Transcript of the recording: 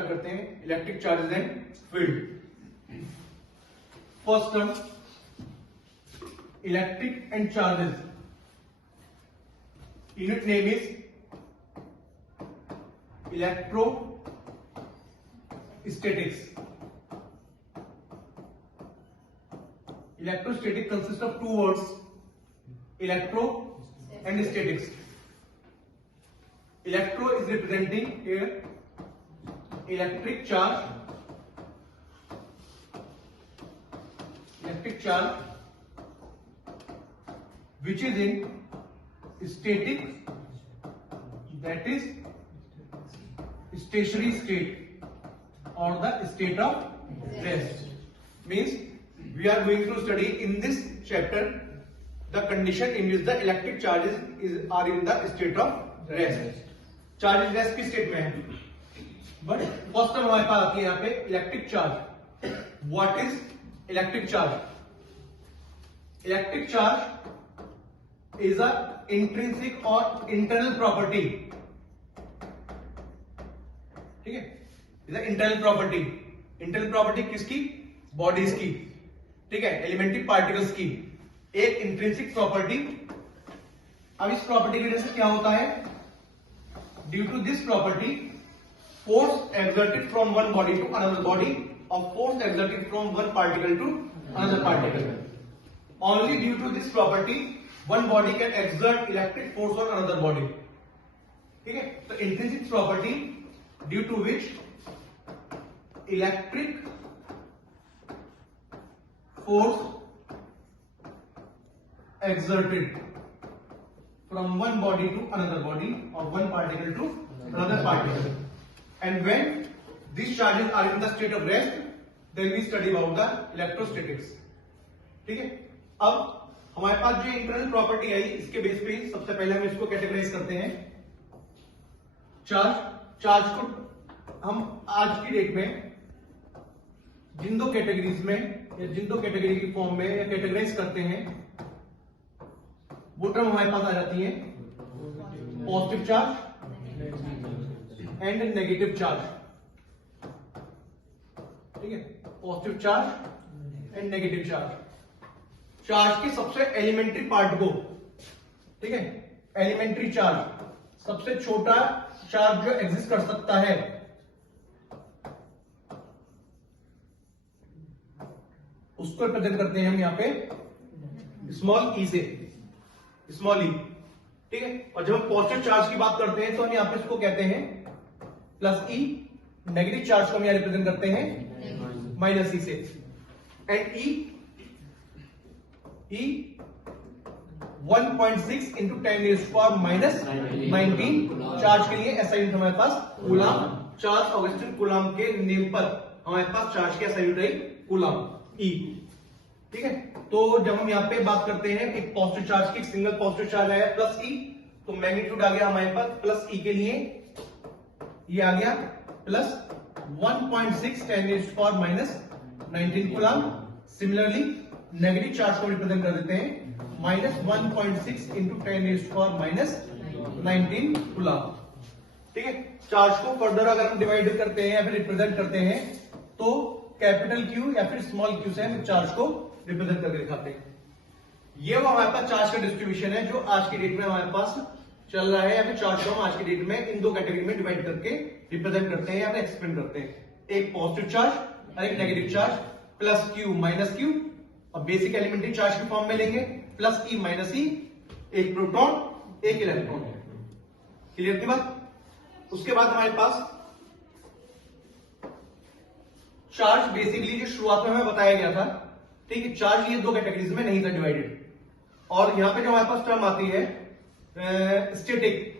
Start करते हैं, electric charges and field. First term electric and charges, unit name is electrostatics. Electrostatic consists of two words, electro and statics. Electro is representing here electric charge, which is in static, that is stationary state or the state of rest. Means we are going to study in this chapter the condition in which the electric charges are in the state of rest. Charges rest की state में है, but first time हमारे पास आती है यहाँ पे electric charge. What is electric charge? Electric charge is a intrinsic or internal property. ठीक है, इज इंटरनल प्रॉपर्टी किसकी? बॉडीज की, ठीक है, एलिमेंट्री पार्टिकल्स की एक इंट्रिंसिक प्रॉपर्टी। अब इस प्रॉपर्टी की वजह से क्या होता है? Due to this property force exerted from one body to another body और force exerted from one particle to another particle. Only due to this property one body can exert electric force on another body. ठीक है, तो intrinsic property due to which electric force exerted from one body to another body or one particle to another particle, and when these charges are in the state of rest then we study about the electrostatics. ठीक है, अब हमारे पास जो internal property आई इसके base पे सबसे पहले हम इसको कैटेगराइज करते हैं। चार्ज को हम आज की डेट में जिन दो कैटेगरीज में या जिन दो कैटेगरी की फॉर्म में या कैटेगराइज करते हैं वो टर्म हमारे पास आ जाती है positive charge and negative charge. ठीक है, positive charge and negative charge. Charge के सबसे एलिमेंट्री पार्ट को, ठीक है, एलिमेंट्री चार्ज सबसे छोटा चार्ज जो एग्जिस्ट कर सकता है उसको रिप्रेजेंट करते हैं हम यहाँ पे स्मॉल ई से, स्मॉल ई। ठीक है, और जब हम पॉजिटिव चार्ज की बात करते हैं तो हम यहाँ पे इसको कहते हैं प्लस ई। नेगेटिव चार्ज को हम यहाँ रिप्रेजेंट करते हैं माइनस ई से। एंड ई 1.6 इंटू 10⁻⁻19 चार्ज के लिए ऐसा यूनिट हमारे पास कूलाम। चार्ल्स ऑगस्टिन कूलाम के नेम पर हमारे पास चार्ज के ऐसा यूनिट रही कूलाम, ई। ठीक है, तो जब हम यहाँ पे बात करते हैं एक पॉजिटिव चार्ज की, सिंगल पॉजिटिव चार्ज आया प्लस ई, तो मैग्नीट्यूड आ गया हमारे पास प्लस ई के लिए ये आ गया plus 1.6 10⁻⁻19 coulomb. Similarly negative charge को रिप्रेजेंट कर देते हैं -1.6 इंटू 10⁻⁻19 कूलाम। ठीक है, चार्ज को फर्दर अगर हम डिवाइड करते हैं या फिर रिप्रेजेंट करते हैं तो कैपिटल क्यू या फिर स्मॉल क्यू से हम चार्ज को रिप्रेजेंट करके दिखाते हैं। ये वो हमारे पास चार्ज का डिस्ट्रीब्यूशन है जो आज की डेट में हमारे पास चल रहा है, या फिर चार्ज को हम आज की डेट में इन दो कैटेगरी में डिवाइड करके रिप्रेजेंट करते हैं या फिर एक्सप्लेन करते हैं। एक पॉजिटिव चार्ज और एक negative charge, plus Q minus Q, और बेसिक एलिमेंट्री चार्ज की फॉर्म में लेंगे प्लस ई माइनस ई, एक प्रोटॉन एक इलेक्ट्रॉन। क्लियर की बात? उसके बाद हमारे पास चार्ज बेसिकली जो शुरुआत में हमें बताया गया था, ठीक है, चार्ज ये दो कैटेगरीज में नहीं था डिवाइडेड, और यहां पे जो हमारे पास टर्म आती है स्टैटिक,